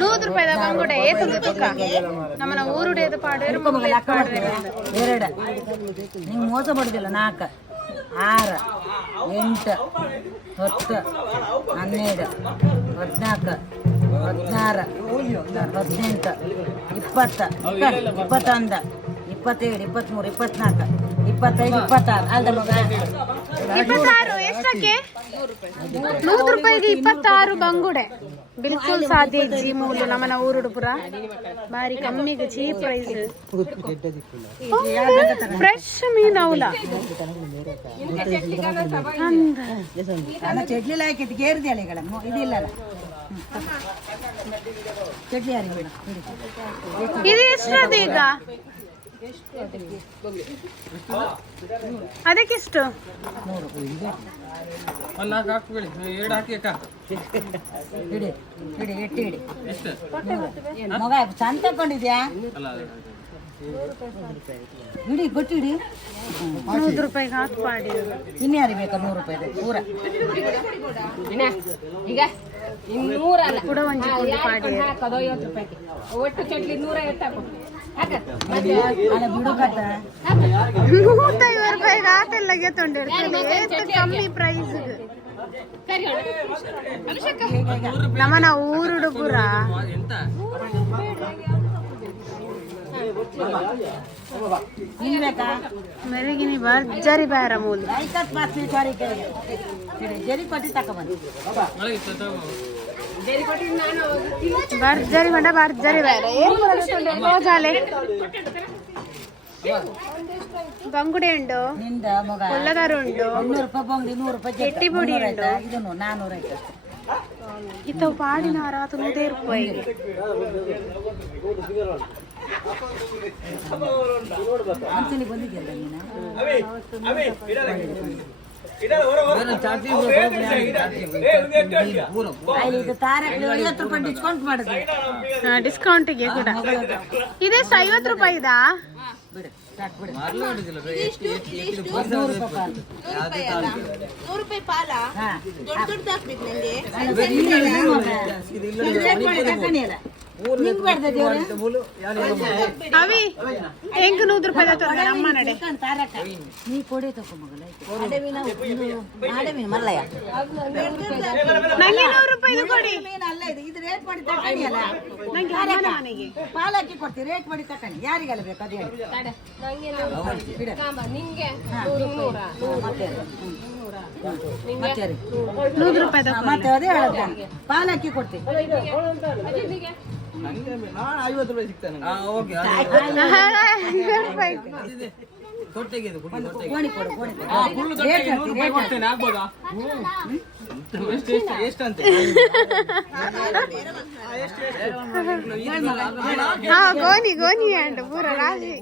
ನೂರು ರೂಪಾಯಿ ಬಂಗುಡೆ ಏತುಂದು ತೂಕ ನಮ್ಮನ ಊರುಡೇದು ಪಾಡು ಎರಡು. ನಿಂಗೆ ಮೋಸ ಪಡುದಿಲ್ಲ ನಾಲ್ಕು. ಆರು. ಎಂಟು. ಹತ್ತು. ಹನ್ನೆರಡು. ಹದಿನಾಲ್ಕು. ಹದಿನಾರು. ಹದಿನೆಂಟು. ಇಪ್ಪತ್ತು. ಇಪ್ಪತ್ತೊಂದು. ಇಪ್ಪತ್ತೇಳು ಇಪ್ಪತ್ತ್ಮೂರು ಇಪ್ಪತ್ನಾಲ್ಕು. ಇಪ್ಪತ್ತೈದು ಇಪ್ಪತ್ತಾರು. ಅಲ್ದ ಮಗ ಇಪ್ಪತ್ತಾರು ಎಷ್ಟಕ್ಕೆ? ನೂರು ರೂಪಾಯಿಗೆ ಇಪ್ಪತ್ತಾರು ಬಂಗುಡೆ. ಬಿಲ್ಕುಲ್ ಸಾಧ್ಯ ಇಜ್ಜಿ ಮೂಲು ನಮ್ಮನ ಊರುಡುಪುರ. ಬಾರಿ ಕಮ್ಮಿಗೆ ಚೀಪ್ ಪ್ರೈಸ್ ಫ್ರೆಶ್ ಮೀನ್ ಅವಲ. ಚಟ್ಲಿ ಹಾಕಿದ್ದು ಕೇರಿದೆ ಅಲೆಗಳ ಇದಿಲ್ಲಲ್ಲ. ಇದು ಎಷ್ಟದು ಈಗ? ಅದಕ್ಕೆಷ್ಟು? ಒಂದು ನಾಲ್ಕು ಹಾಕ್ಬೇಡಿ. ಎರಡು ಹಾಕಿ ಅಕ್ಕ. ಇಡಿ ಇಡಿ ಎಟ್ಟಿ ಇಡಿ. ಎಷ್ಟು? ಮಗ ಚಂದ ತಕೊಂಡಿದ್ಯಾ ಅಲ್ಲ ಇಡಿ ಕೊಟ್ಟಿಡಿ ನೂರು ರೂಪಾಯಿಗೆ ಹಾಕಿ ಪಾಡಿ ಇನ್ಯಾರಿಗೆ ಬೇಕಾ? ನೂರು ರೂಪಾಯಿ ಪೂರ. ಈಗ? ಇನ್ನೂರ ಕೂಡ ಒಂದು ಹಾಕೋದು? ಐವತ್ತು ರೂಪಾಯಿ ಒಟ್ಟು ಚಟ್ಲಿ ನೂರ ಕಟ್ಟ ನೂತೈವತ್ತು ರೂಪಾಯಿ ಆತೆಲ್ಲ ಗೆತ್ತೊಂಡಿರ್ತೀನಿ ಏತ್ ಕಮ್ಮಿ ಪ್ರೈಸ್ ನಮ್ಮನ ನಿನ್ ಬೇಕಾ ಮೆರಗಿನಿ ಭರ್ಜರಿ ಬೇರ ಮೂಲು ಜರಿ ಕೊಟ್ಟಿ ತಕೊಂಬಂದು ಒಳಗೆ ಇತ್ತು ತಗೋ. ಭರ್ಜರಿ ಬಂಡ ಭರ್ಜರಿ ಬೇರ ಏನ್ ಬಂಗುಡೆ ಉಂಡು. ನಿಂದ ಮಗ ಉಳ್ಳಗಾರ ಉಂಡು. ಎಟ್ಟಿ ಪುಡಿ ಉಂಡು. ಇತ್ತವು ಪಾಡಿನ ರಾತು ನೂರೇ ರೂಪಾಯಿ. ಬಂದಿದ್ದೀನಿ ಬಂದಿದ್ಯಲ್ಲ ನೀನು? ಇದು ರೂಪಾಯಿ ಡಿಸ್ಕೌಂಟಿಗೆ ಕೂಡ. ಇದೆಷ್ಟು ಐವತ್ತು ಎಷ್ಟು ಪೈಸೆ ನೂರು ರೂಪಾಯಿ ಪಾಲ? ದೊಡ್ಡ ದೊಡ್ಡದಾಗ್ಬೇಕು ನಂಗೆ. ಇದು? ಅವಿ ಹೆಂಗ್ ನೂರು ರೂಪಾಯಿ ತೊಂದ್ರೆ ನಮ್ಮ ನಡೆ ಚಿಕನ್ ತಾರಕ. ನೀ ಕೊಡಿ ತಗೋ ಮಗಲ ಮಲ್ಲಯ್ಯ. ನಂಗೆ ನೂರು ರೂಪಾಯಿ ಕೊಡಿ. ಮೀನು ಅಲ್ಲ ಇದು ಇದು ರೇಟ್ ಮಾಡಿ ತಕೊಳ್ಳಿ ಅಲ್ಲ. ನಂಗೆ ಅಮ್ಮನ ಮನೆಗೆ. ಪಾಲಕ್ಕಿ ಕೊಡ್ತೀವಿ ರೇಟ್ ಮಾಡಿ ತಕೊಳ್ಳಿ ಯಾರಿಗೆಲ್ಲ ಬೇಕು ಅದೇ. ನಿಂಗೆ. ಮತ್ತೆ. ನೂರು. ರೂಪಾಯಿ ಮತ್ತೆ ಅದೇ ಪಾಲಕ್ಕಿ ಪಾಲಕ್ಕಿ ಐವತ್ತು ರೂಪಾಯಿ ಸಿಗ್ತಾನೆ ತೊಟ್ಟೆಗೆ ಕೊಡ್ತೇನೆ ಆಗ್ಬೋದಾ? ಎಷ್ಟು ಎಷ್ಟು ಎಷ್ಟಂತೆ ಗೋನಿ ಗೋನಿ ಅಂಡ್ ಪೂರ ರಾಜಿ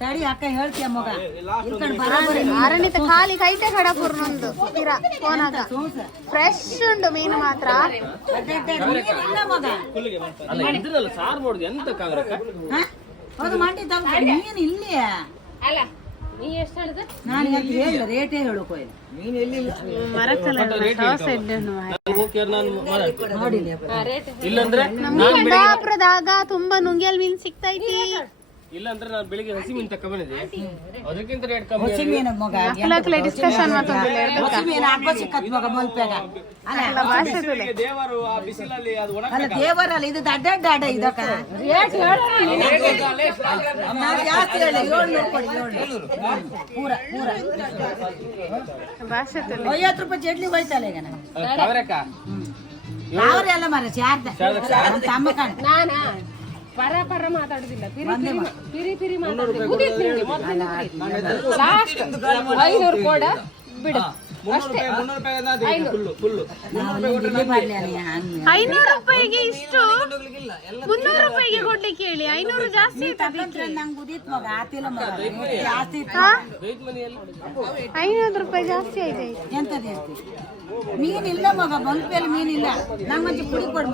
ತಡಿ ಅಕ್ಕ ಹೇಳ್ತೀಯ ಮಗ. ಖಾಲಿ ಕೈತೆ ತೀರಾ ಫೋನಾಗ. ಫ್ರೆಶ್ ಉಂಡು ಮೀನು ಮಾತ್ರ. ಸಾರು ಮಾಡುದು ಎಂತ ಮಂಡಿ ನೀನು ಇಲ್ಲಿ ಅಲ್ಲ ನೀ ಎಷ್ಟು ಹೇಳಿದ? ನಾನು ಇವತ್ತು ಹೇಳಿಲ್ಲ ರೇಟೇ ಹೇಳು ಕೊಯ್ಲು. ನೀನು ಎಲ್ಲಿ ಮರಕ್ಕಲ್ಲ ದೋಸೆ ಇದ್ದನು ಓಕೆ ನಾನು ಮಾಡ- ನೋಡಿಲ್ಲ ಇಲ್ಲಂದ್ರೆ ತುಂಬಾ ನುಂಗಿಯಲ್ ಮೀನ್ ಸಿಗ್ತೈತಿ. ಇಲ್ಲಂದ್ರೆ ನಾನು ಬೆಳಿಗ್ಗೆ ಹಸಿ ಮೀನು ತಕ್ಕ ಅದಕ್ಕಿಂತ ರೇಟ್ ಕಮ್ಮಿ ಹೊಸಿ ಮೀನು ಮಗ ಅಕ್ಲಕ್ಲೆ ಡಿಸ್ಕಷನ್ ಮತ್ತೊಂದಿಲ್ಲ ಹೊಸಿ ಮೀನು? ಹಬ್ಬ ಸಿಕ್ಕತ್ ಮಗ ಮಲ್ಪೆಗ ಅಲ್ಲ ಭಾಷೆ ತುಲೆ ದೇವರು ಆ ಬಿಸಿಲಲ್ಲಿ ಅದು ಒಣ ಅಲ್ಲ ದೇವರಲ್ಲ ಇದು ರೇಟ್ ಇದಕ್ಕ ನಾವು ಜಾಸ್ತಿ ಹೇಳಿ ಏಳ್ನೂರು ಕೊಡಿ ಏಳ್ನೂರು. ಪೂರ ಪೂರ. ಭಾಷೆ ತುಲೆ ಐವತ್ತು ರೂಪಾಯಿ ಚಡ್ಲಿ ಹೋಯ್ತಲ್ಲ ಈಗ ನಾನು ಕಾಗ್ರಕ್ಕ ಅವರೆಲ್ಲ ಮರ ಶಾರ್ದ. ನಮ್ಮ ತಮ್ಮ ಕಾಣ. ನಾನ? ಪರ ಪರ ಮಾತಾಡುದಿಲ್ಲ. ಪಿರಿ ಪಿರಿ ಪಿರಿ ಪಿರಿ ಲಾಸ್ಟ್ ಐನೂರು ಕೂಡ ಬಿಡು. ಐನೂರು. ರೂಪಾಯಿಗೆ ಇಷ್ಟು ಮುನ್ನೂರು ರೂಪಾಯಿಗೆ ಕೊಡ್ಲಿಕ್ಕೆ ಹೇಳಿ. ಐನೂರು ಜಾಸ್ತಿ ಐನೂರು ರೂಪಾಯಿ ಜಾಸ್ತಿ ಆಯ್ತು. ಎಂತದ ಇರ್ತಿ ಮೀನ್ ಇಲ್ಲ ಮಗ ಮಲ್ಪೆಯಲ್ಲಿ ಮೀನ್ ಇಲ್ಲ ನಂಗೊಂಚು ಪುಡಿ ಕೊಡು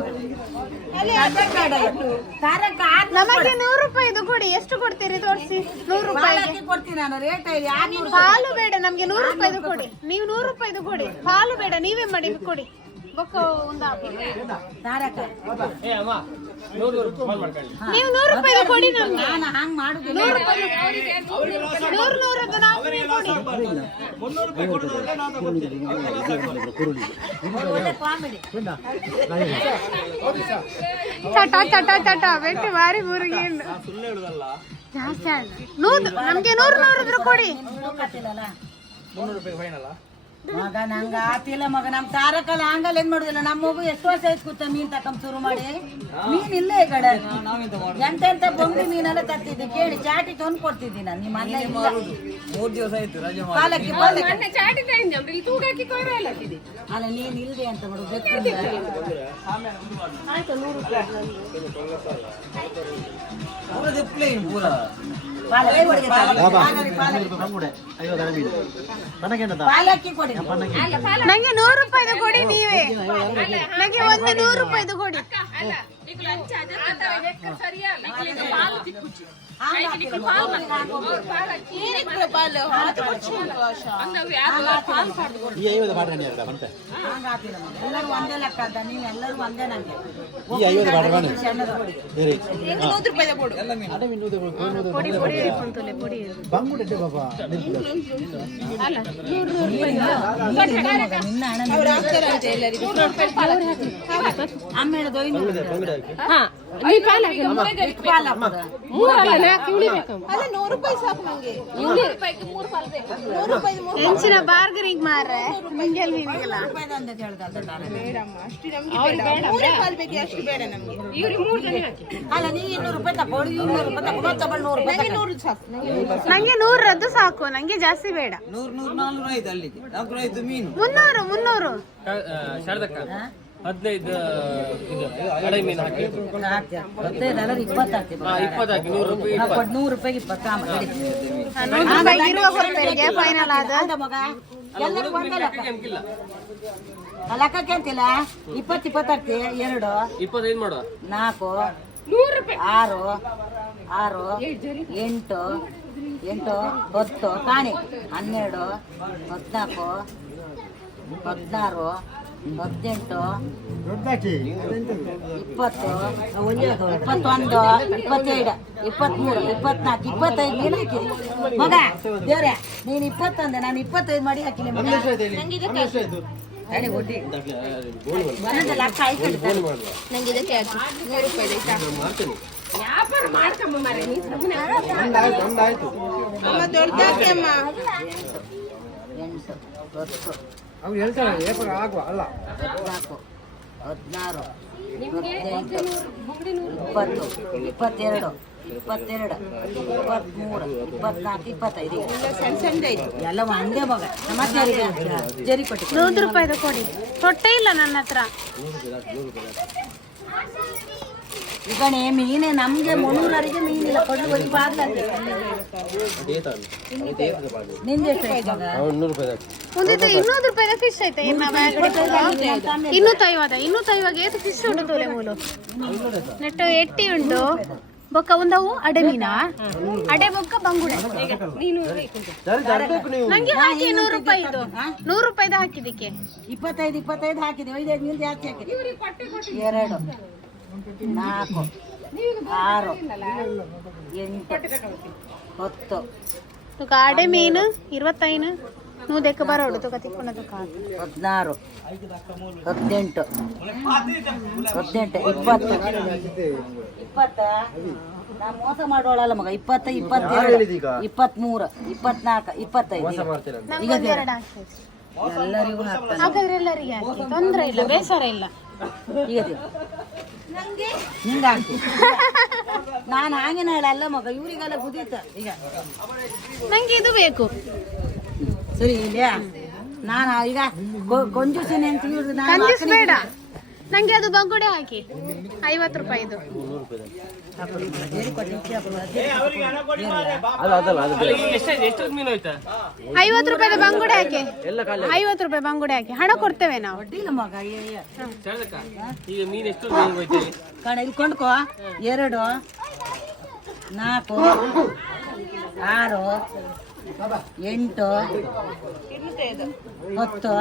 ನಮಗೆ ನೂರು ರೂಪಾಯಿ ಕೊಡಿ ಎಷ್ಟು ಕೊಡ್ತೀರಿ ತೋರಿಸಿ? ನೂರು ರೂಪಾಯಿ ಕೊಡ್ತೀನಿ ನಾನು ರೇಟ್ ಹಾಲು ಬೇಡ ನಮ್ಗೆ ನೂರು ರೂಪಾಯಿದು ಕೊಡಿ. ನೀವು ನೂರು ರೂಪಾಯಿದು ಕೊಡಿ. ಹಾಲು ಬೇಡ ನೀವೇ ಮಾಡಿ ಕೊಡಿ. ಬೊಕ್ಕ ಒಂದು ತಾರಕ ಏ ಅಮ್ಮ ನೂರು ನೂರು ಫೋನ್ ಮಾಡ್ಕೊಳ್ಳಿ ನೀವು ನೂರು ರೂಪಾಯಿದು ಕೊಡಿ ನಮ್ಗೆ ನಾನು ಹಂಗ್ ಮಾಡುದಿಲ್ಲ ನೂರು ನೂರದ್ದು ನಾವು ಕೊಡಿ ಒಳ್ಳೆ ಕಾಮಿಡಿ ಚಟ ಚಟ ಚಟ ಬೆಟ್ಟಿ ಮಾರಿ ಮುರುಗಿ ಉಂಡು. ಜಾಸ್ತಿ ಆಯ್ತು ನೂರು ನಮ್ಗೆ ನೂರು ನೂರು ಇದ್ರು ಕೊಡಿ ಕತ್ತಿಲ್ಲಲ್ಲ ಮಗ ನಂಗ ಆತಿಲ್ಲ ಮಗ. ನಮ್ ತಾರಕಲ್ಲ ಹಂಗಲ್ಲ ಏನ್ ಮಾಡುದಿಲ್ಲ? ನಮ್ಮ ಮಗು ಎಷ್ಟು ವರ್ಷ ಆಯ್ತು ಕೂತ ಮೀನ್ ತಕಂ ಶುರು ಮಾಡಿ? ಮೀನ್ ಇಲ್ಲೇ ಈ ಕಡೆ. ಎಂತ ಬೊಂಗಿ ಮೀನೆಲ್ಲ ತರ್ತಿದ್ದೆ ಕೇಳಿ ಚಾಟಿ ತಂದು ಕೊಡ್ತಿದ್ದೀನಿ ನಾನು. ನಿಮ್ಮ ಮನೆ ಇಲ್ಲ. ಮೂರ್ ದಿವಸ ಆಯ್ತು ರಜೆ ಪಾಲಕ್ಕಿ ಪಾಲಕ್ಕಿ ತೂಗಾಕಿ ಕೊಯ್ರ ಅಲ್ಲ ನೀನ್ ಇಲ್ದೆ ಅಂತ ಮಾಡುದು ಗೊತ್ತಿಲ್ಲ ಪೂರ ದಿಪ್ಲೆ ಪೂರ. ಪಾಲಕ್ಕಿ ಕೊಡಿ, ಪಾಲಕ್ಕಿ. ಪಾಲಕ್ಕಿ ಕೊಡಿ ನಂಗೆ ನೂರು ರೂಪಾಯಿದು ಕೊಡಿ ನೀವೇ. ನಂಗೆ ಒಂದು ನೂರು ರೂಪಾಯಿದು ಕೊಡಿ. ಅಲ್ಲ ಈಗ ಲಂಚ ಆತರ ಲೆಕ್ಕ ಸರಿಯಲ್ಲ ಈಗ ಪಾಲು ತಿಕ್ಕುಚ್ಚು ಹಂಗ್ ಆತಿಲ್ಲ ಮಗ. ಎಲ್ಲರೂ ಒಂದೇ ಲೆಕ್ಕ ಅದ ನೀವು ಎಲ್ಲರೂ ಒಂದೇ ನಂಗೆ ಸಣ್ಣದ ಕೊಡಿ ಕೊಡಿ ಕೊಡಿ ಕುಂತಲೆ ಕೊಡಿ ನಿನ್ನ ಹಣ ಅಮ್ಮ ಹೇಳೋದು ಐನೂರು ಹಾ ನೀ ಪಾಲ್ ಹಾಕಿ ಪಾಲ್ ಹಾಕೋದು. ಮೂರಲ್ಲ ನಾಲ್ಕು ಉಳಿಬೇಕು ಹೆಂಚಿನ ಬಾರ್ಗರಿಂಗ್ ಮಾರ್ರೆ ಮುಂಜಾನೆ ಮೀನಿಗೆಲ್ಲ ರೂಪಾಯಿದು ಅಂತ ಹೇಳ್ದಲ್ಲ ತಾನೇ. ಇವ್ರಿಗೆ ಮೂರು ಜನ ಹಾಕಿ ಅಲ್ಲ ನೀ ಇನ್ನೂರು ರೂಪಾಯಿ ತಗೊಳ್ಳಿ ಇನ್ನೂರು ರೂಪಾಯಿ ತಗೋ ಮತ್ತೊಬ್ಬಳು ನೂರು ರೂಪಾಯಿ ತಗೋ. ನಂಗೆ ನೂರದ್ದು ಸಾಕು ನಂಗೆ ಜಾಸ್ತಿ ಬೇಡ. ನೂರ್ ನೂರ್ ನಾಲ್ನೂರು ಆಯ್ತು ಅಲ್ಲಿಗೆ ನಾಲ್ಕು ಆಯ್ತು ಮೀನು. ಮುನ್ನೂರು ಮುನ್ನೂರು. ಶಾರದಕ್ಕ. ಹದಿನೈದು ಇದು ಕಡೈ ಮೀನು ಹಾಕಿ. ಇಪ್ಪತ್ತು ಹಾಕಿ ನೂರು ರೂಪಾಯಿ ರೂಪಾಯಿಗೆ ಇಪ್ಪತ್ತು ಲೆಕ್ಕಕ್ಕೆ ಅಂತಿಲ್ಲ? ಇಪ್ಪತ್ತು ಎರಡು. ಇಪ್ಪತ್ತೈದು ಮಾಡುವ? ನಾಲ್ಕು. ಆರು. ಆರು. ಎಂಟು. ಎಂಟು. ಹತ್ತು. ಕಾಣಿ ಹನ್ನೆರಡು. ಹದಿನಾಲ್ಕು. ಹದಿನಾರು. ಹದಿನೆಂಟು ಇಪ್ಪತ್ತು ಇಪ್ಪತ್ತೊಂದು ಇಪ್ಪತ್ತೆರಡು ಇಪ್ಪತ್ಮೂರು ಇಪ್ಪತ್ನಾಲ್ಕು ಇಪ್ಪತ್ತೈದು ನೀನು ಹಾಕಿರಿ ಮಗ ದೇವ್ರೆ ನೀನು ಇಪ್ಪತ್ತೊಂದು ನಾನು ಇಪ್ಪತ್ತೈದು ಮಾಡಿ ಹಾಕಿಲ್ಲ ಮಗ. ಹಾಕಿಡ್ತಾರೆ. ವ್ಯಾಪಾರ ಮಾಡ್ಕೊಂಬ ಮಾರೆ ನೀ ಸುಮ್ಮನೆ ಎಂಟು ಹತ್ತು. ಹದಿನಾಲ್ಕು ಹದಿನಾರು ಹದಿನೆಂಟು ಇಪ್ಪತ್ತು ಇಪ್ಪತ್ತೆರಡು ಇಪ್ಪತ್ತೆರಡು ಇಪ್ಪತ್ತ್ಮೂರು ಇಪ್ಪತ್ನಾಲ್ಕು ಇಪ್ಪತ್ತೈದು ಸಣ್ಣ ಸಣ್ಣ ಎಲ್ಲ ಒಂದೇ ಮಗ. ಹಾಕ್ತೀರಾ? ಜರಿ ಕೊಟ್ಟಿ ನೂರು ರೂಪಾಯಿದು ಕೊಡಿ. ತೊಟ್ಟೆ ಇಲ್ಲ ನನ್ನ ಹತ್ರ. ಈಗ ಮೀನೆ ನಮ್ಗೆ ಮುನ್ನೂರಿಗೆ ಮೀನಿಲ್ಲ ಕೊಡ್ಲು ನಿಂದ ರೂಪಾಯಿ ಹಾಕಿ ಒಂದಿತ್ತು ಇನ್ನೂರು ರೂಪಾಯಿದ ಫಿಶ್ ಐತೆ ಇನ್ನ ಇನ್ನೂತ್ತ ಐವತ್ತ ತೈವಾಗ ಐವಾಗ ಏತು ಫಿಶ್ ಉಂಟು ತೋಲೆ ಮೂಲು? ನೆಟ್ಟು ಎಟ್ಟಿ ಉಂಟು? ಬೊಕ್ಕ ಒಂದವು ಅಡೆ ಮೀನಾ? ಅಡೆ ಬೊಕ್ಕ ಬಂಗುಡೆ. ನಂಗೆ ಹಾಕಿ ನೂರು ರೂಪಾಯಿದು ನೂರು ರೂಪಾಯಿದು ಹಾಕಿದಕ್ಕೆ ಇಪ್ಪತ್ತೈದು ಇಪ್ಪತ್ತೈದು ಹಾಕಿದೆ ಐದೈದು ಮೀನು ಜಾಸ್ತಿ ಹಾಕಿದೆ? ಎರಡು. ನಾಲ್ಕು ಆರು ಎಂಟು ಹತ್ತು. ಗಾಡೆ ಮೀನು ಇರುವತ್ತೈನು ನೀವು ದೆಕ್ಕ ಬರೋಡು ತುಕ ತಿಕ್ಕೊಂಡ ತುಕ ಹದಿನಾರು ಹದಿನೆಂಟು ಹದಿನೆಂಟು ಇಪ್ಪತ್ತು. ಇಪ್ಪತ್ತ? ನಾ ಮೋಸ ಮಾಡೋಳಲ್ಲ ಮಗ ಇಪ್ಪತ್ತ ಇಪ್ಪತ್ತೆರಡು ಇಪ್ಪತ್ಮೂರು ಇಪ್ಪತ್ನಾಲ್ಕು ಇಪ್ಪತ್ತೈದು. ಈಗ ಎಲ್ಲರಿಗೂ ತೊಂದ್ರೆ ಇಲ್ಲ ಬೇಸರ ಇಲ್ಲ. ಈಗ ಹಿಂಗ ನಾನು ಹಾಂಗಿನ ಹೇಳಲ್ಲ ಮಗ ಇವರಿಗೆಲ್ಲ ಕುದೀತ ಈಗ. ನಂಗೆ ಇದು ಬೇಕು. ಸರಿ ಇಲ್ಲ ನಾನು ಈಗ ಕೊಂಜೂಸಿನಿ ಅಂತ ಇವ್ರದ್ದು ನಾನು ಬೇಡ. ನಂಗೆ ಅದು ಬಂಗುಡೆ ಹಾಕಿ. ಐವತ್ತು ರೂಪಾಯಿದು ಐವತ್ತು ರೂಪಾಯಿದು ಬಂಗುಡೆ ಹಾಕಿ. ಐವತ್ತು ರೂಪಾಯಿ ಬಂಗುಡೆ ಹಾಕಿ. ಹಣ ಕೊಡ್ತೇವೆ ನಾವು. ಕೊಂಡ್ಕೋ ಎರಡು, ನಾಲ್ಕು, ಆರು ಎಂಟು ಹತ್ತು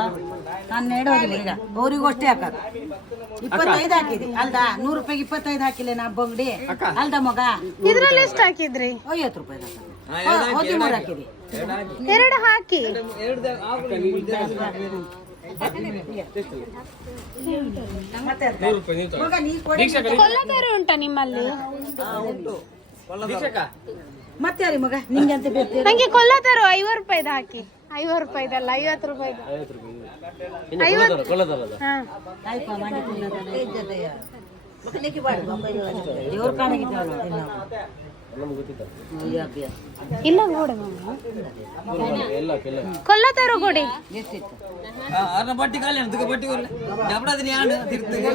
ನಾನು ಹೋಗಿಲ್ಲ ಈಗ. ಗೌರಿಗೂ ಅಷ್ಟೇ ಹಾಕೋದು ಇಪ್ಪತ್ತೈದು ಹಾಕಿದಿ. ಅಲ್ದ? ನೂರು ರೂಪಾಯಿಗೆ ಇಪ್ಪತ್ತೈದು ಹಾಕಿಲ್ಲ ನಾ ಬಂಗಡಿ. ಅಲ್ದ ಮಗ? ಇದ್ರಲ್ಲಿ ಎಷ್ಟು ಹಾಕಿದ್ರಿ? ಐವತ್ತು ರೂಪಾಯಿ ಮೂರು ಹಾಕಿದಿ. ಎರಡು ಹಾಕಿ. ರೂಪಾಯಿ ಉಂಟಾ ನಿಮ್ಮಲ್ಲಿ? ಮತ್ತೆ ಯಾರಿ ಮಗ? ನಿಂಗೆ ಅಂತ ಬೇಕು ನಂಗೆ ಕೊಲ್ಲದಾರು ಐವತ್ತು ರೂಪಾಯಿದು ಹಾಕಿ. ಐವತ್ತು ರೂಪಾಯಿದಲ್ಲ ಐವತ್ತು ರೂಪಾಯಿದು. ಐವತ್ತು ಇಲ್ಲ ಗೋಡೆ ಗೋಡೆ ಬಟ್ಟಿ ಖಾಲಿ ಬಟ್ಟಿ ಕೊಡ್ಲೆ. ತಿರ್ತಿಗೆ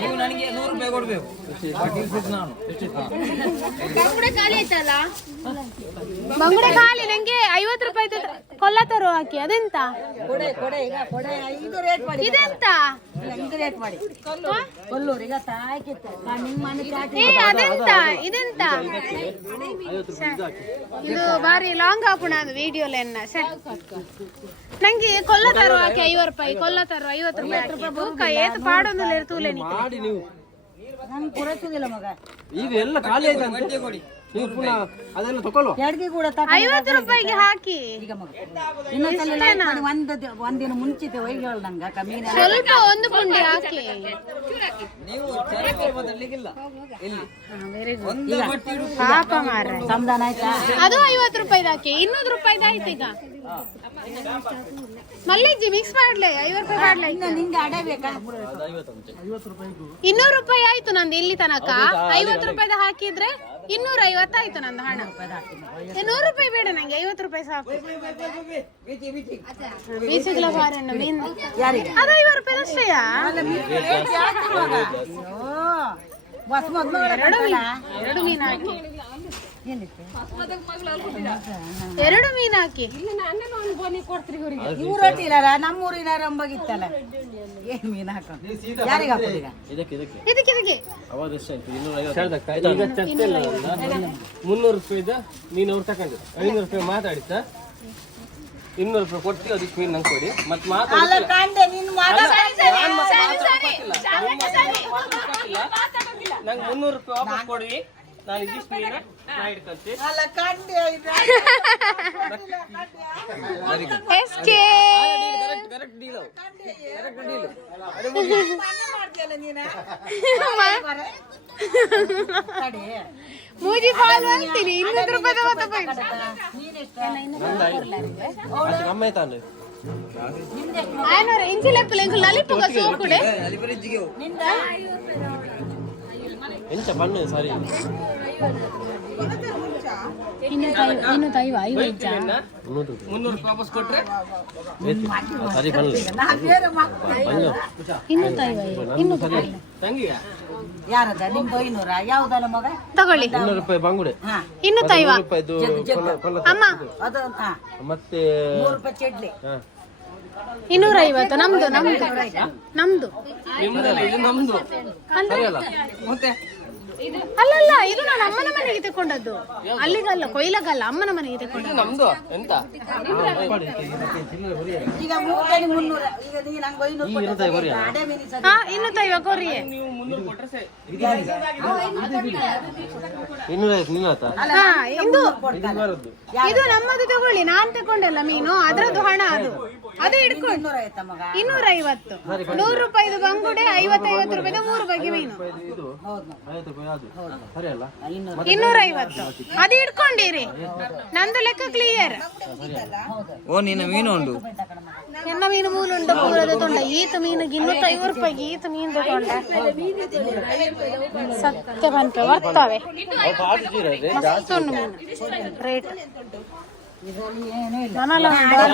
ನೀವು ನನಗೆ ನೂರು ರೂಪಾಯಿ ಕೊಡ್ಬೇಕು. ಬಟ್ಟಿ ನಾನು. ಬಂಗುಡೆ ಖಾಲಿ ಆಯ್ತಲ್ಲ? ಬಂಗುಡೆ ಖಾಲಿ ನಂಗೆ ಐವತ್ತು ರೂಪಾಯಿ ಕೊಲ್ಲತಾರು ಹಾಕಿ ಅದೆಂತ? ಇದೆಂತ? ರೇಟ್ ಮಾಡಿ. ಕೊಲ್ಲೂರು ಈಗ ತಾಯ್ಕಿತ್ತು. ನಿಮ್ ಮನೆ ಚಾಟಿ ಏ ಅದೆಂತ? ಇದೆಂತ? ಇದು ಬಾರಿ ಲಾಂಗ್ ಹಾಕೋಣ ಅದು ವಿಡಿಯೋ ಎನ್ನ ಶ್ಯೆ. ನಂಗೆ ಕೊಲ್ಲತಾರು ಹಾಕಿ ಐವತ್ತು ರೂಪಾಯಿ ಕೊಲ್ಲತಾರು ಐವತ್ತು ರೂಪಾಯಿ. ತೂಕ ಏತು ಪಾಡೊಂದು ಇರ್ತೂಲೆ ಮಾಡಿ ನೀವು. ನಂಗೆ ಪುರಸುದಿಲ್ಲ ಮಗ. ಈಗ ಎಲ್ಲ ಖಾಲಿ ಆಯ್ತು ಕೊಡಿ ನೀವು ಪುನಃ ಅದೆಲ್ಲ ತಕೊಳ್ಳೋ ಎಡ್ಗೆ ಕೂಡ ತಕ ಐವತ್ತು ರೂಪಾಯಿಗೆ ಹಾಕಿ. ಈಗ ಮಗ ಇನ್ನೊಂದ್ಸಲ ಲೈಕ್ ಮಾಡಿ ಒಂದ್ ದಿ- ಒಂದಿನ ಮುಂಚಿತ ಹೋಗಿ ಹೇಳ ನಂಗ ಕಮ್ಮಿ ಸ್ವಲ್ಪ ಒಂದು ಪುಂಡಿ ಹಾಕಿ. ನೀವು ಎಲ್ಲಿ ಒಂದು ಬಟ್ಟಿ ಆಯ್ತಾ? ಅದು ಐವತ್ತು ರೂಪಾಯಿದು ಹಾಕಿ ಇನ್ನೂರು ರೂಪಾಯಿದು ಆಯ್ತು ಈಗ. ಮಲ್ಲಿಜ್ಜಿ ಮಿಕ್ಸ್ ಮಾಡ್ಲೆ ಐವತ್ತು ರೂಪಾಯಿ ಮಾಡ್ಲೆ ನಿಂಗೆ ಅಡೆ ಬೇಕಾ? ಇನ್ನೂರು ರೂಪಾಯಿ ಆಯ್ತು ನಂದು ಇಲ್ಲಿ ತನಕ. ಐವತ್ತು ರೂಪಾಯಿದ ಹಾಕಿದ್ರೆ ಇನ್ನೂರ ಆಯ್ತು ನಂದು ಹಣ. ನೂರು ರೂಪಾಯಿ ಬೇಡ ನಂಗೆ ಐವತ್ತು ರೂಪಾಯಿ ಸಾಕು. ಬೀಸಿಗ್ಲ ಬಾರಣ್ಣ ಮೀನ್. ಯಾರಿಗೆ? ಅದು ಐವತ್ತು ರೂಪಾಯಿ ಅಷ್ಟೇಯಾ ಎರಡು ಮೀನು ಹಾಕಿ? ಎರಡು ಮೀನ್ ಹಾಕಿ. ಇಲ್ಲ ನಾನೇ ಒಂದು ಬೋನಿ ಕೊಡ್ತೀರಿ ಇವ್ರಿಗೆ. ಇವ್ರು ರೊಟ್ಟಿಲಾರ ನಮ್ಮೂರಿನಾರ ಅಂಬಾಗಿತ್ತಲ್ಲ. ಏನ್ ಮೀನ್ ಹಾಕೊಂಡು ಯಾರಿಗೆ ಹಾಕೋದು ಈಗ? ಇದಕ್ಕೆ ಇದಕ್ಕೆ. ಇದಕ್ಕೆ ಇದಕ್ಕೆ. ಅವಾಗ ಎಷ್ಟಾಯ್ತು ಇನ್ನೂರ ಈಗ ಚರ್ಚೆ ಇಲ್ಲ ಮುನ್ನೂರು ರೂಪಾಯಿದ ನೀನು ಅವ್ರು ತಗೊಂಡು. ಐನೂರು ರೂಪಾಯಿ ಮಾತಾಡಿತ್ತ ಇನ್ನೂರು ರೂಪಾಯಿ ಕೊಡ್ತೀವಿ ಅದಕ್ಕೆ ಮೀನು ನಂಗೆ ಕೊಡಿ. ಮತ್ತೆ ನಂಗೆ ಮುನ್ನೂರು ರೂಪಾಯಿ ವಾಪಸ್ ಕೊಡಿ. ನಾನು ಇದಿಷ್ಟು ಮೀನು ನಾ ಇಡ್ಕಂತೆ. ಎಸ್ಕೆ. ಕರೆಕ್ಟ್ ಕರೆಕ್ಟ್ ಡೀಲ್ ಡೀಲ್ ಮೂಜಿ ಫಾಲ್ ಅಂತೀನಿ ಇನ್ನೂರು ರೂಪಾಯಿ ತಗೋತ ಅದು ಕಮ್ಮಿ ಆಯ್ತಾನೆ ಆಯ್ನೂರ ಇಂಚಿ ಲೆಪ್ಪಲ ಇಂಚು ಲಲಿಪುಗ ಸೋಕುಡೆ ನಿಂದ? ಎಂತ ಬಣ್ಣ ಸಾರಿ ರೂಪಾಯಿ. ರೂಪಾಯಿ ಸರಿ ಬಣ್ಣ ಯಾರದ ನಿಮ್ದು ಐನೂರ. ಯಾವ್ದಲ್ಲ ಮಗ? ತಗೊಳ್ಳಿ. ಇನ್ನೂರು ರೂಪಾಯಿ ಬಂಗುಡೆ. ಹಾ. ಇನ್ನು ತೈವ ನೂರು ರೂಪಾಯಿದು ಕೊಲ್ಲ- ಕೊಲ್ಲ ಅಮ್ಮ. ಅದು ಮತ್ತೆ ನೂರು ರೂಪಾಯಿ ಚಡ್ಲಿ. ಹಾ. ಇನ್ನೂರ ಐವತ್ತು ನಮ್ದು ನಮ್ದು. ನಮ್ದು. ನಮ್ದು ಮತ್ತೆ? ಅಲ್ಲಲ್ಲ ಇದು ನಾನು ಅಮ್ಮನ ಮನೆಗೆ ತಕೊಂಡದ್ದು ಅಲ್ಲಿಗಲ್ಲ ಕೊಯ್ಲಗಲ್ಲ ಅಮ್ಮನ ಮನೆಗೆ ತಕೊಂಡದ್ದು ನಮ್ದು. ಎಂತ? ಹಾ ಇನ್ನು ತೈವ ಕೊರಿಯೆ? ಹಾ ಇದು ಇದು ನಮ್ಮದು ತಗೊಳ್ಳಿ ನಾನ್ ತಕೊಂಡಲ್ಲ ಮೀನು ಅದ್ರದ್ದು ಹಣ ಅದು. ಅದು ಹಿಡ್ಕೊಂಡು. ಇನ್ನೂರ ಐವತ್ತು ನೂರು ರೂಪಾಯಿದು ಬಂಗುಡೆ ಐವತ್ತೈವತ್ತು ರೂಪಾಯಿದು ಮೂರು ಬಗೆ ಮೀನು. ಇದು ಹೌದು. ರೂಪಾಯಿ ಅದು. ಸರಿ ಅಲ್ಲ ಇನ್ನೂರು. ಐವತ್ತು ಅದು ಇಟ್ಕೊಂಡಿರಿ ನಂದು ಲೆಕ್ಕ ಕ್ಲಿಯರ್ ಓ ನಿನ್ನ ಮೀನು ಉಂಟು. ನನ್ನ ಮೀನು ಮೂಲ ಉಂಟು ತೊಂಡ. ಈತ ಮೀನಿಗೆ ಇನ್ನೂರ ಐವತ್ತು ರೂಪಾಯಿ ಈತ ಮೀನು ತಗೊಂಡ ಸತ್ಯ ಬಂತ ಬರ್ತವೆ ಮೀನು. ರೇಟ್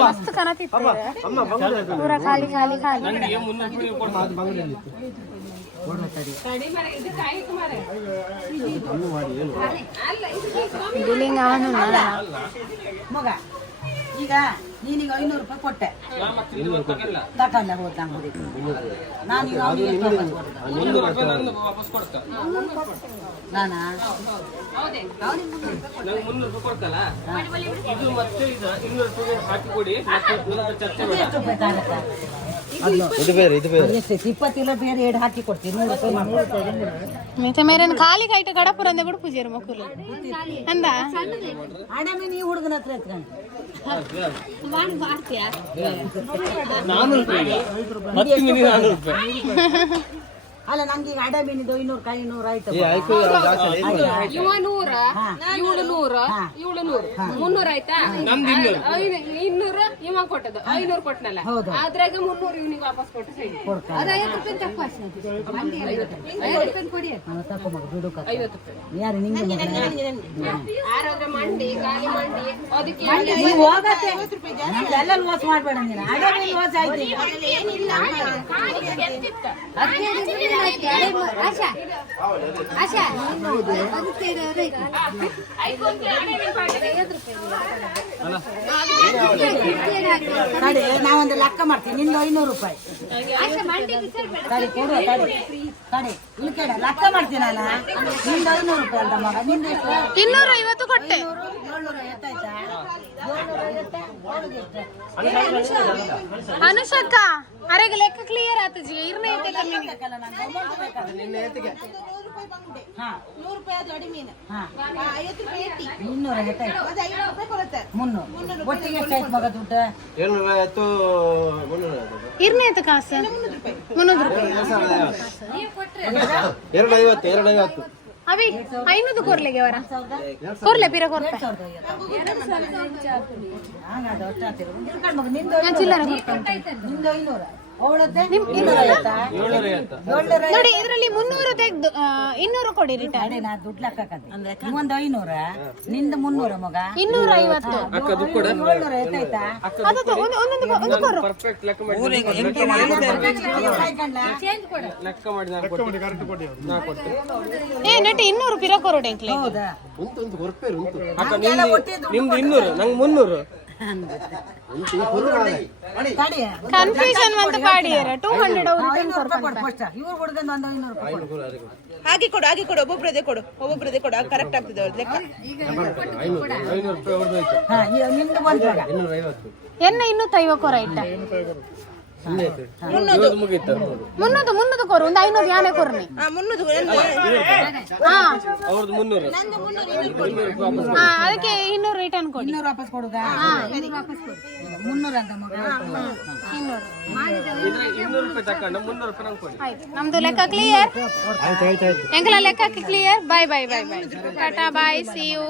ಮಸ್ತ್ ಕನತಿತ್ತು. ಪೂರ ಖಾಲಿ ಖಾಲಿ ಖಾಲಿ. ಬಿಲ್ಲಿಂಗ್ ಅವನು ಮಗ ಈಗ ನೀನೀಗ ಐನೂರು ರೂಪಾಯಿ ಕೊಟ್ಟೆ. ತಕೊಂಡೆ ಹೋದ ಅಂಗಡಿ ಅವನಿಗೆ ಎಷ್ಟು ವಾಪಸ್ ನಾನಾ? ನಂಗೆ ಮುನ್ನೂರು ರೂಪಾಯಿ ಕೊಡ್ತಲ್ಲ? ಇದು ಮತ್ತೆ ಇದು ಇನ್ನೂರು ರೂಪಾಯಿ ಹಾಕಿ ಕೊಡಿ ಮತ್ತೆ ನನ್ನ ಹತ್ರ ಚರ್ಚೆ ಇದು ಬೇಡ ಎಷ್ಟು ರೂಪಾಯಿ ತಾಗತ್ತ ಮಿತ ಮೇರನ್ ಖಾಲಿ ಕೈಟ ಗಡಪುರ ಅಂದೆ ಬಿಡು ಪೂಜೆ ಮಕ್ಕಳು. ಅಂದ? ಆಡಮೆ ನೀ ಹುಡುಗನ ಹತ್ರ ಎತ್ಕೊಂಡು ಅಲ್ಲ ನಂಗೆ ಈಗ ಅಡ ಮೀನಿದು ಐನೂರು ಕೈ ನೂರ ಆಯ್ತು. ಇವ ನೂರ ಇವಳು ನೂರ ಇವಳು ನೂರು. ಮುನ್ನೂರ ಆಯ್ತಾ? ಐನ- ಇನ್ನೂರು. ಇವ ಕೊಟ್ಟದು ಐನೂರು ಕೊಟ್ಟನಲ್ಲ ಹೌದು. ಅದ್ರಾಗ ಮುನ್ನೂರು ಇವನಿಗೆ ವಾಪಸ್ ಕೊಟ್ಟು ಸರಿ ನಾನು ತಕೊಂಬ ದುಡ್ಡು ಕತ್ತ. ಐವತ್ತು ರೂಪಾಯಿ. ಯಾರು ನಿಂಗೆ? ಯಾರಾದ್ರೆ ಮಂಡಿ ಮಂಡಿ ಅದಕ್ಕೆ ಮಾಡ್ಬೇಡ ನೀನು. ಅಡ ಮೀನು ಲೋಸ್ ಆಯ್ತು ಈಗ. ತಡಿ ನಾವೊಂದು ಲೆಕ್ಕ ಮಾಡ್ತೀನಿ ನಿಂದು ಐನೂರು ರೂಪಾಯಿ. ತಡಿ ಕೊಡು ತಡಿ. ತಡಿ ಕೇಳ. ಲೆಕ್ಕ ಮಾಡ್ತೀನಿ ನಾನು ನಿಂದು ಐನೂರು ರೂಪಾಯಿ ಅಂತ ಮಗ. ನಿಂದು ಎಷ್ಟು? ಇನ್ನೂರ ಐವತ್ತು ಕೊಟ್ಟೆ. ಏಳ್ನೂರ ಐವತ್ತಾಯ್ತಾ ಏಳ್ನೂರ ಎಷ್ಟು ಅನುಷಕ್ಕ. ಅರೆಗೆ ಲೆಕ್ಕ ಕ್ಲಿಯರ್ ಆತಜಿ ಇರ್ನೇ ಐತೆ ಕಮ್ಮಿ ಬೇಕಲ್ಲ ನಂಗೆ ರೂಪಾಯಿ ಬೇಕಲ್ಲ. ಹಾ. ಹಾ. ಇನ್ನೂರ ಐವತ್ತಾಯ್ತು. ಮುನ್ನೂರು ಒಟ್ಟಿಗೆ ಎಷ್ಟಾಯ್ತು ಮಗ ದುಡ್ಡು? ಏಳ್ನೂರ ಐವತ್ತು ಮುನ್ನೂರ ಐವತ್ತು ಇರ್ನ ಐತೆ ಕಾಸು. ಮುನ್ನೂರು ರೂಪಾಯಿ. ಎರಡು ಐವತ್ತು ಎರಡು ಐವತ್ತು. ಅವಿ ಐನೂದು ಕೊರ್ಲೆಗೆ ವರ. ಕೊರ್ಲೆ ಪಿರ ಕೊರ್ಲೆ ಐವತ್ತು. ನಾನು ಚಿಲ್ಲರೆ ಕೊಡ್ತೇನೆ. ನೋಡಿ ಇದರಲ್ಲಿ ಮುನ್ನೂರು ತೆಗ್ದು ಇನ್ನೂರು ಕೊಡಿ ರಿಟರ್ನ್ ನಾ ದುಡ್ಡು ಲೆಕ್ಕಕ್ಕಂತೆ. ನೀವೊಂದು ಐನೂರ ನಿಂದ ಮುನ್ನೂರ ಮಗ. ಇನ್ನೂರ ಐವತ್ತು ಏಳ್ನೂರ ಐತಾಯ್ತಾ ಒಂದು ಒಂದು ಲೆಕ್ಕ ಲೆಕ್ಕ ಏ ನಟಿ ಇನ್ನೂರು ಪಿರ ಕೊರೋಡೆ ಹೌದಾ? ನಿಮ್ದು ಇನ್ನೂರು ನಂಗೆ ಮುನ್ನೂರು. ಕನ್ಫ್ಯೂಷನ್ ಅಂತ ಪಾಡಿಯರ ಟೂ ಹಂಡ್ರೆಡ್ ಅವ್ರು ಐನೂರು ರೂಪಾಯಿ ಕೊಡು ಫಸ್ಟ್ ಇವ್ರು ಹುಡುಗಂದು ಒಂದು ಐನೂರು ರೂಪಾಯಿ ಕೊಡು. ಹಾಗೆ ಕೊಡು ಹಾಗೆ ಕೊಡು ಒಬ್ಬೊಬ್ರದೇ ಕೊಡು ಒಬ್ಬೊಬ್ರದೇ ಕೊಡು ಕರೆಕ್ಟ್ ಆಗ್ತದೆ ಅವ್ರದ್ದು ಲೆಕ್ಕ. ಇನ್ನೂರ ಐವತ್ತು ಎನ್ನ ಇನ್ನೂ ತೈವ ಮುನ್ನೂದು ಮುನ್ನೂದು ಕೊರು ಒಂದು ಐನೂರು ಯಾನೆ ಕೊರ್ನಿ ಹಾ ಅದಕ್ಕೆ ಇನ್ನೂರು ರಿಟರ್ನ್ ಕೊಡಿ. ಇನ್ನೂರು ವಾಪಸ್ ಕೊಡುದಾ? ಮುನ್ನೂರ ಅಂತ ಆಯ್ತು. ನಮ್ದು ಲೆಕ್ಕ ಕ್ಲಿಯರ್ ಎಂಕಲ ಲೆಕ್ಕ clear bye bye bye bye tata bye see you